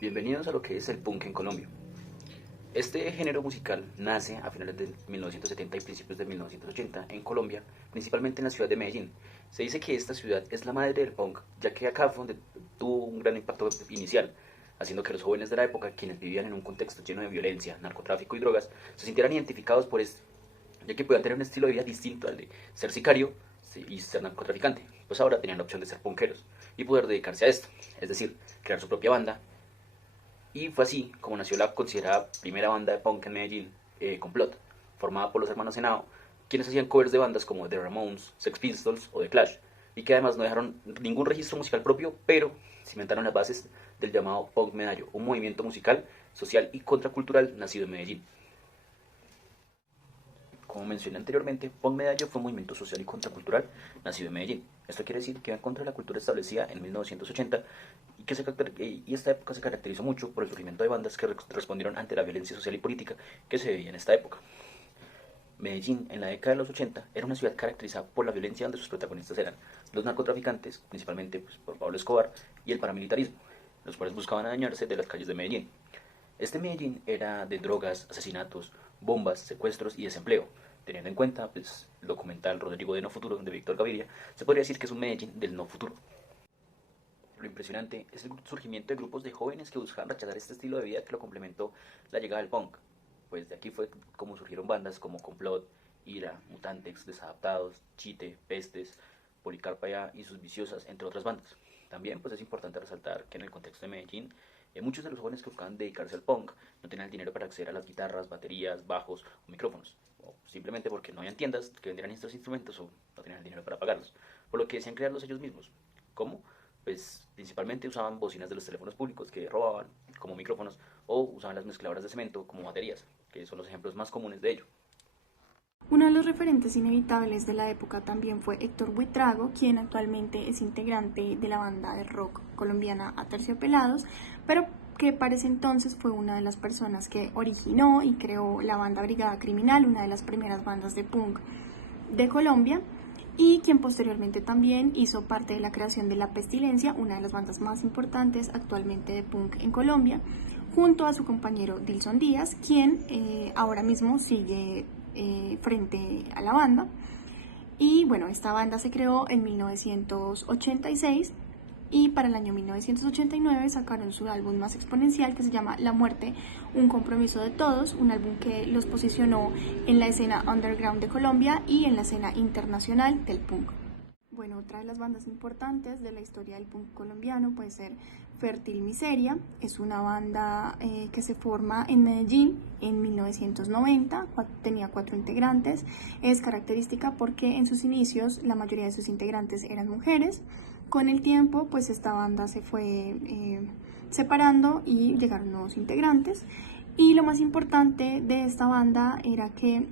Bienvenidos a lo que es el punk en Colombia. Este género musical nace a finales de 1970 y principios de 1980 en Colombia, principalmente en la ciudad de Medellín. Se dice que esta ciudad es la madre del punk, ya que acá fue donde tuvo un gran impacto inicial, haciendo que los jóvenes de la época, quienes vivían en un contexto lleno de violencia, narcotráfico y drogas, se sintieran identificados por esto, ya que podían tener un estilo de vida distinto al de ser sicario y ser narcotraficante, pues ahora tenían la opción de ser punkeros y poder dedicarse a esto, es decir, crear su propia banda. Y fue así como nació la considerada primera banda de punk en Medellín, Complot, formada por los hermanos Henao, quienes hacían covers de bandas como The Ramones, Sex Pistols o The Clash, y que además no dejaron ningún registro musical propio, pero cimentaron las bases del llamado punk medallo, un movimiento musical, social y contracultural nacido en Medellín. Como mencioné anteriormente, Punk Medallo fue un movimiento social y contracultural nacido en Medellín. Esto quiere decir que va en contra de la cultura establecida en 1980 y esta época se caracterizó mucho por el surgimiento de bandas que respondieron ante la violencia social y política que se vivía en esta época. Medellín, en la década de los 80, era una ciudad caracterizada por la violencia donde sus protagonistas eran los narcotraficantes, principalmente por Pablo Escobar, y el paramilitarismo, los cuales buscaban adueñarse de las calles de Medellín. Este Medellín era de drogas, asesinatos, bombas, secuestros y desempleo. Teniendo en cuenta el documental Rodrigo de No Futuro de Víctor Gaviria, se podría decir que es un Medellín del no futuro. Lo impresionante es el surgimiento de grupos de jóvenes que buscaban rechazar este estilo de vida que lo complementó la llegada del punk. Pues de aquí fue como surgieron bandas como Complot, Ira, Mutantex, Desadaptados, Chite, Pestes, Policarpa y sus Viciosas, entre otras bandas. También pues es importante resaltar que en el contexto de Medellín, muchos de los jóvenes que buscaban dedicarse al punk no tenían el dinero para acceder a las guitarras, baterías, bajos o micrófonos, o simplemente porque no habían tiendas que vendieran estos instrumentos o no tenían el dinero para pagarlos, por lo que decían crearlos ellos mismos. ¿Cómo? Pues principalmente usaban bocinas de los teléfonos públicos que robaban como micrófonos o usaban las mezcladoras de cemento como baterías, que son los ejemplos más comunes de ello. Uno de los referentes inevitables de la época también fue Héctor Buitrago, quien actualmente es integrante de la banda de rock colombiana Aterciopelados, pero que para ese entonces fue una de las personas que originó y creó la banda Brigada Criminal, una de las primeras bandas de punk de Colombia, y quien posteriormente también hizo parte de la creación de La Pestilencia, una de las bandas más importantes actualmente de punk en Colombia, junto a su compañero Dilson Díaz, quien ahora mismo sigue frente a la banda. Y bueno, esta banda se creó en 1986 y para el año 1989 sacaron su álbum más exponencial que se llama La Muerte, un compromiso de todos, un álbum que los posicionó en la escena underground de Colombia y en la escena internacional del punk. Bueno, otra de las bandas importantes de la historia del punk colombiano puede ser Fértil Miseria. Es una banda que se forma en Medellín en 1990, tenía 4 integrantes. Es característica porque en sus inicios la mayoría de sus integrantes eran mujeres. Con el tiempo, pues esta banda se fue separando y llegaron nuevos integrantes. Y lo más importante de esta banda era que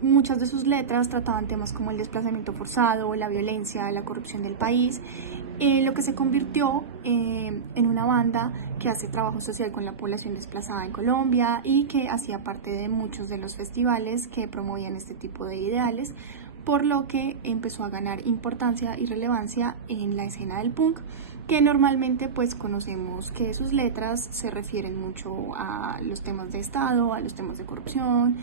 muchas de sus letras trataban temas como el desplazamiento forzado, la violencia, la corrupción del país, lo que se convirtió en una banda que hace trabajo social con la población desplazada en Colombia y que hacía parte de muchos de los festivales que promovían este tipo de ideales, por lo que empezó a ganar importancia y relevancia en la escena del punk, que normalmente pues conocemos que sus letras se refieren mucho a los temas de Estado, a los temas de corrupción,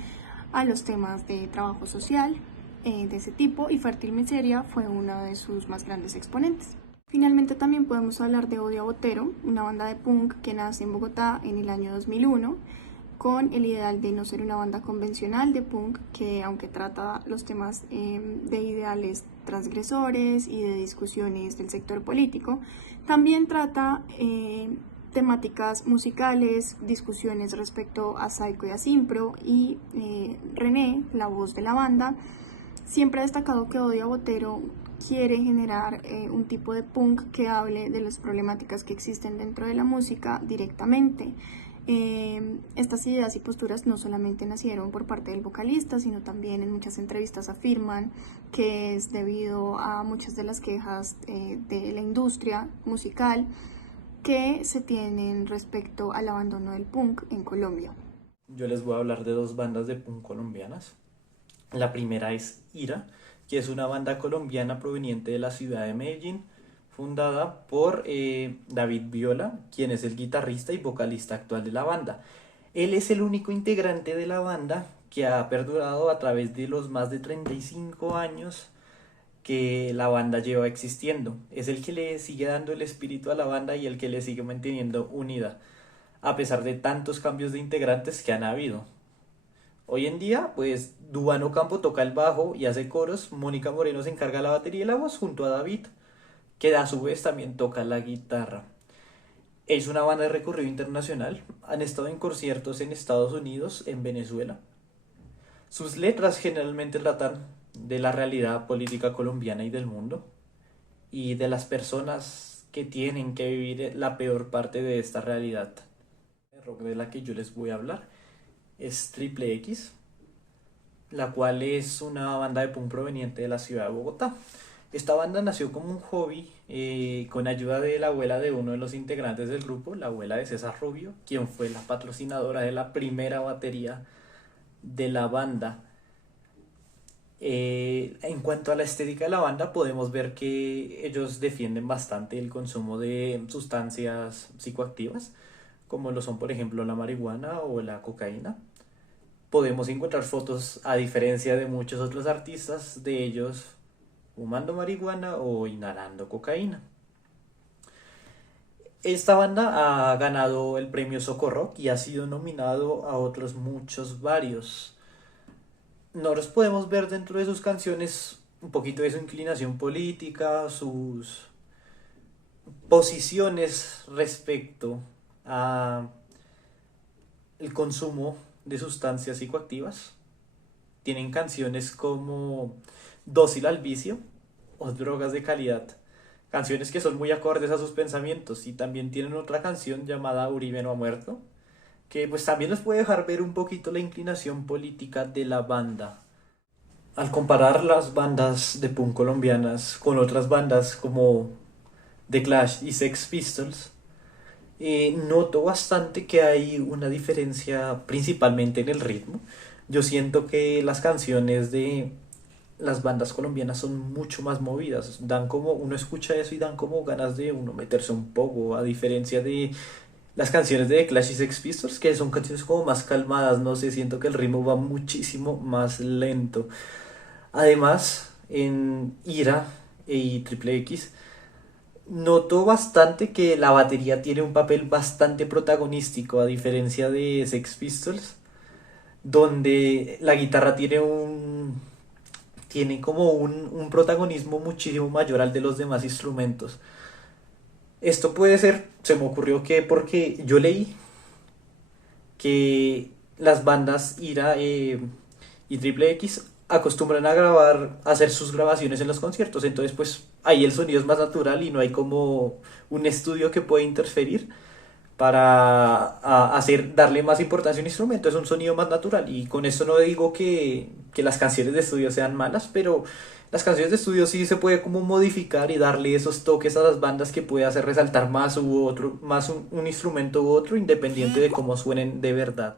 a los temas de trabajo social de ese tipo, y Fértil Miseria fue uno de sus más grandes exponentes. Finalmente también podemos hablar de Odio a Botero, una banda de punk que nace en Bogotá en el año 2001 con el ideal de no ser una banda convencional de punk que, aunque trata los temas de ideales transgresores y de discusiones del sector político, también trata temáticas musicales, discusiones respecto a Psycho y a Simpro, y René, la voz de la banda, siempre ha destacado que Odio a Botero quiere generar un tipo de punk que hable de las problemáticas que existen dentro de la música directamente. Estas ideas y posturas no solamente nacieron por parte del vocalista, sino también en muchas entrevistas afirman que es debido a muchas de las quejas de la industria musical que se tienen respecto al abandono del punk en Colombia. Yo les voy a hablar de 2 bandas de punk colombianas. La primera es Ira, que es una banda colombiana proveniente de la ciudad de Medellín, fundada por David Viola, quien es el guitarrista y vocalista actual de la banda. Él es el único integrante de la banda que ha perdurado a través de los más de 35 años que la banda lleva existiendo. Es el que le sigue dando el espíritu a la banda y el que le sigue manteniendo unida, a pesar de tantos cambios de integrantes que han habido. Hoy en día, pues, Duván Ocampo toca el bajo y hace coros, Mónica Moreno se encarga de la batería y la voz junto a David, que a su vez también toca la guitarra. Es una banda de recorrido internacional, han estado en conciertos en Estados Unidos, en Venezuela. Sus letras generalmente tratan de la realidad política colombiana y del mundo, y de las personas que tienen que vivir la peor parte de esta realidad. El rock de la que yo les voy a hablar es Triple X, la cual es una banda de punk proveniente de la ciudad de Bogotá. Esta banda nació como un hobby con ayuda de la abuela de uno de los integrantes del grupo, la abuela de César Rubio, quien fue la patrocinadora de la primera batería de la banda. En cuanto a la estética de la banda, podemos ver que ellos defienden bastante el consumo de sustancias psicoactivas, como lo son por ejemplo la marihuana o la cocaína. Podemos encontrar fotos, a diferencia de muchos otros artistas, de ellos fumando marihuana o inhalando cocaína. Esta banda ha ganado el premio Socorro y ha sido nominado a otros varios. Nos podemos ver dentro de sus canciones un poquito de su inclinación política, sus posiciones respecto a el consumo de sustancias psicoactivas. Tienen canciones como Dócil al vicio o Drogas de calidad, canciones que son muy acordes a sus pensamientos, y también tienen otra canción llamada Uribe no ha muerto, que pues también nos puede dejar ver un poquito la inclinación política de la banda. Al comparar las bandas de punk colombianas con otras bandas como The Clash y Sex Pistols, noto bastante que hay una diferencia principalmente en el ritmo. Yo siento que las canciones de las bandas colombianas son mucho más movidas, dan como, uno escucha eso y dan como ganas de uno meterse un poco, a diferencia de las canciones de The Clash y Sex Pistols, que son canciones como más calmadas, no sé, siento que el ritmo va muchísimo más lento. Además, en Ira y Triple X, noto bastante que la batería tiene un papel bastante protagonístico, a diferencia de Sex Pistols, donde la guitarra tiene como un protagonismo muchísimo mayor al de los demás instrumentos. Esto puede ser, se me ocurrió que porque yo leí que las bandas Ira y Triple X acostumbran a hacer sus grabaciones en los conciertos, entonces pues ahí el sonido es más natural y no hay como un estudio que pueda interferir para darle más importancia a un instrumento, es un sonido más natural. Y con esto no digo que las canciones de estudio sean malas, pero las canciones de estudio sí se puede como modificar y darle esos toques a las bandas que puede hacer resaltar más un instrumento u otro, independiente de cómo suenen de verdad.